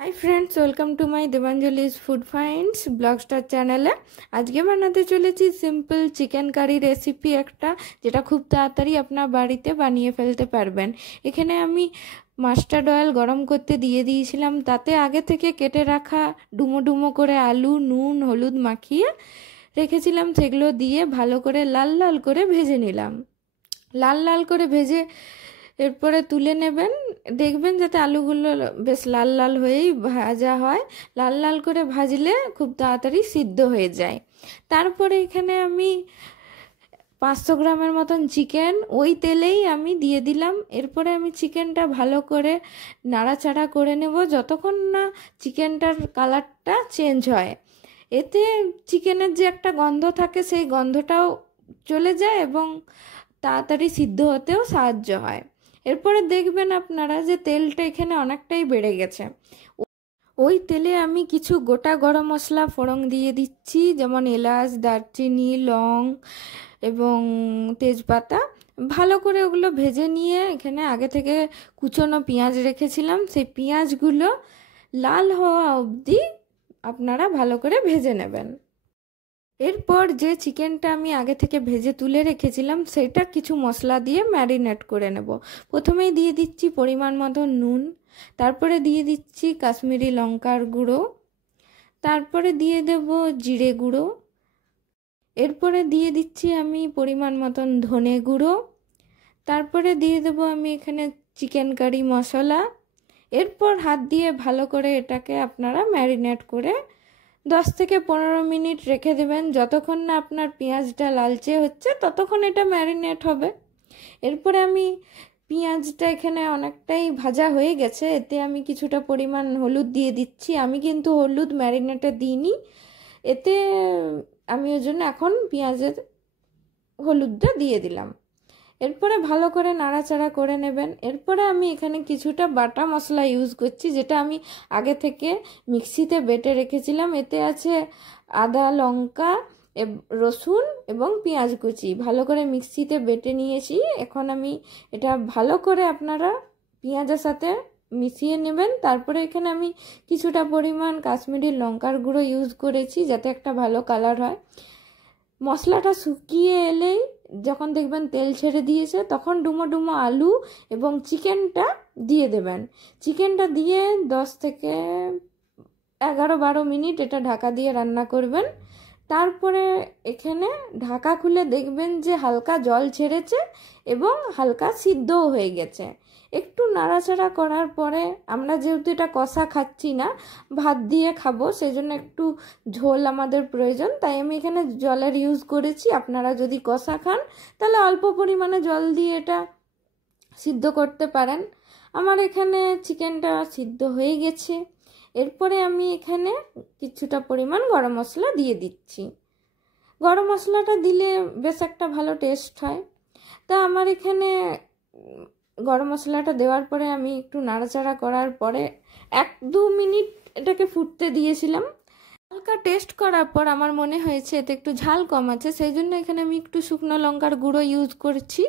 High friends, welcome to my Devanjali's food finds blog star चैनले। आज के बनाते चले सिम्पल चिकेन कारी रेसिपि एकटा जेटा खूब ताड़ाताड़ी आपनार बाड़ीते बानिये फेलते पारबेन। एखाने आमी मास्टार्ड अয়েল गरम करते दिए दिएछिलाम, ताते आगे थेके केटे राखा डुमो डुमो करे आलू नून हलुद माखिए रेखेछिलाम, सेगुलो दिए भालो करे लाल लाल करे भेजे निलाम। लाल लाल करे भेजे एरपरे तुले नेबेन, देखबेन जाते आलूगुलो बेश लाल लाल हয়েই भाजा হয়। लाल लाल करे भाजले खूब ताड़ाताड़ी सिद्ध हয়ে যায়। तारपरे एखाने आमी 500 ग्रामेर मतन चिकेन ओई तेलेई आमी दिए दिलाम। एरपरे आमी चिकेनटा भालो करे नाड़ाचाड़ा करे नेब যতক্ষণ না চিকেনটার কালারটা চেঞ্জ হয়। এতে চিকেনের যে একটা গন্ধ থাকে সেই গন্ধটাও চলে যায় এবং তাড়াতাড়ি সিদ্ধ হতেও সাহায্য হয়। এরপরে দেখবেন আপনারা যে তেলটা এখানে অনেকটাই বেড়ে গেছে। ওই তেলে আমি কিছু গোটা গরম মশলা ফোড়ন দিয়ে দিচ্ছি, যেমন এলাচ, দারচিনি, লং এবং তেজপাতা। ভালো করে ওগুলো ভেজে নিয়ে এখানে আগে থেকে কুচনো পেঁয়াজ রেখেছিলাম, সেই পেঁয়াজগুলো লাল হওয়া অবধি আপনারা ভালো করে ভেজে নেবেন। এরপর যে চিকেনটা আমি আগে থেকে ভেজে তুলে রেখেছিলাম সেটা কিছু মশলা দিয়ে ম্যারিনেট করে নেব। প্রথমেই দিয়ে দিচ্ছি পরিমাণ মতো নুন, তারপরে দিয়ে দিচ্ছি কাশ্মীরি লঙ্কার গুঁড়ো, তারপরে দিয়ে দেব জিরে গুঁড়ো, এরপরে দিয়ে দিচ্ছি আমি পরিমাণ মতন ধনে গুঁড়ো, তারপরে দিয়ে দেব আমি এখানে চিকেন কারি মশলা। এরপর হাত দিয়ে ভালো করে এটাকে আপনারা ম্যারিনেট করে 10 থেকে 15 মিনিট রেখে দেবেন। যতক্ষণ না আপনার পেঁয়াজটা লালচে হচ্ছে ততক্ষণ এটা ম্যারিনেট হবে। এরপরে আমি পেঁয়াজটা এখানে অনেকটাই ভাজা হয়ে গেছে, এতে আমি কিছুটা পরিমাণ হলুদ দিয়ে দিচ্ছি। আমি কিন্তু হলুদ ম্যারিনেটে দিইনি, এতে আমি ওই জন্য এখন পেঁয়াজের হলুদটা দিয়ে দিলাম। এরপরে ভালো করে নাড়াচাড়া করে নেবেন। এরপরে আমি এখানে কিছুটা বাটা মশলা ইউজ করছি, যেটা আমি আগে থেকে মিক্সিতে বেটে রেখেছিলাম। এতে আছে আদা, লঙ্কা, রসুন এবং পেঁয়াজ কুচি। ভালো করে মিক্সিতে বেটে নিয়েছি। এখন আমি এটা ভালো করে আপনারা পেঁয়াজের সাথে মিশিয়ে নেবেন। তারপরে এখানে আমি কিছুটা পরিমাণ কাশ্মীরি লঙ্কার গুঁড়ো ইউজ করেছি, যাতে একটা ভালো কালার হয়। মশলাটা শুকিয়ে এলেই যখন দেখবেন তেল ছেড়ে দিয়েছে তখন ডুমো ডুমো আলু এবং চিকেনটা দিয়ে দেবেন। চিকেনটা দিয়ে 10 থেকে 11-12 মিনিট এটা ঢাকা দিয়ে রান্না করবেন। তারপরে এখানে ঢাকা খুলে দেখবেন যে হালকা জল ছেড়েছে এবং হালকা সিদ্ধও হয়ে গেছে। একটু নাড়াচাড়া করার পরে, আমরা যেহেতু এটা কষা খাচ্ছি না, ভাত দিয়ে খাবো, সেই জন্য একটু ঝোল আমাদের প্রয়োজন, তাই আমি এখানে জলের ইউজ করেছি। আপনারা যদি কষা খান তাহলে অল্প পরিমাণে জল দিয়ে এটা সিদ্ধ করতে পারেন। আমার এখানে চিকেনটা সিদ্ধ হয়ে গেছে। এরপরে আমি এখানে কিছুটা পরিমাণ গরম মশলা দিয়ে দিচ্ছি। গরম মশলাটা দিলে বেশ একটা ভালো টেস্ট হয়। তা আমার এখানে গরম মশলাটা দেওয়ার পরে আমি একটু নাড়াচাড়া করার পরে 1-2 মিনিট এটাকে ফুটতে দিয়েছিলাম। হালকা টেস্ট করার পর আমার মনে হয়েছে এতে একটু ঝাল কম আছে, সেই জন্য এখানে আমি একটু শুকনো লঙ্কার গুঁড়ো ইউজ করছি।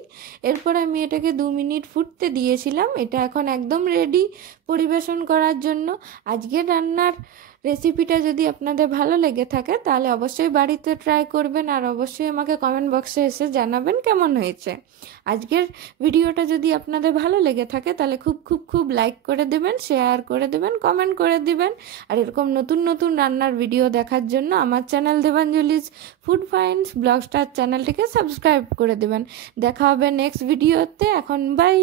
এরপরে আমি এটাকে 2 মিনিট ফুটতে দিয়েছিলাম। এটা এখন একদম রেডি পরিবেশন করার জন্য। আজকের রান্নার রেসিপিটা যদি আপনাদের ভালো লেগে থাকে তাহলে অবশ্যই বাড়িতে ট্রাই করবেন, আর অবশ্যই আমাকে কমেন্ট বক্সে এসে জানাবেন কেমন হয়েছে। আজকের ভিডিওটা যদি আপনাদের ভালো লেগে থাকে তাহলে খুব খুব খুব লাইক করে দেবেন, শেয়ার করে দেবেন, কমেন্ট করে দিবেন। আর এরকম নতুন নতুন রান্নার ভিডিও দেখার জন্য আমার channel Devanjali's food finds blog star চ্যানেলটিকে সাবস্ক্রাইব করে দেবেন। দেখা হবে নেক্সট ভিডিওতে। এখন বাই।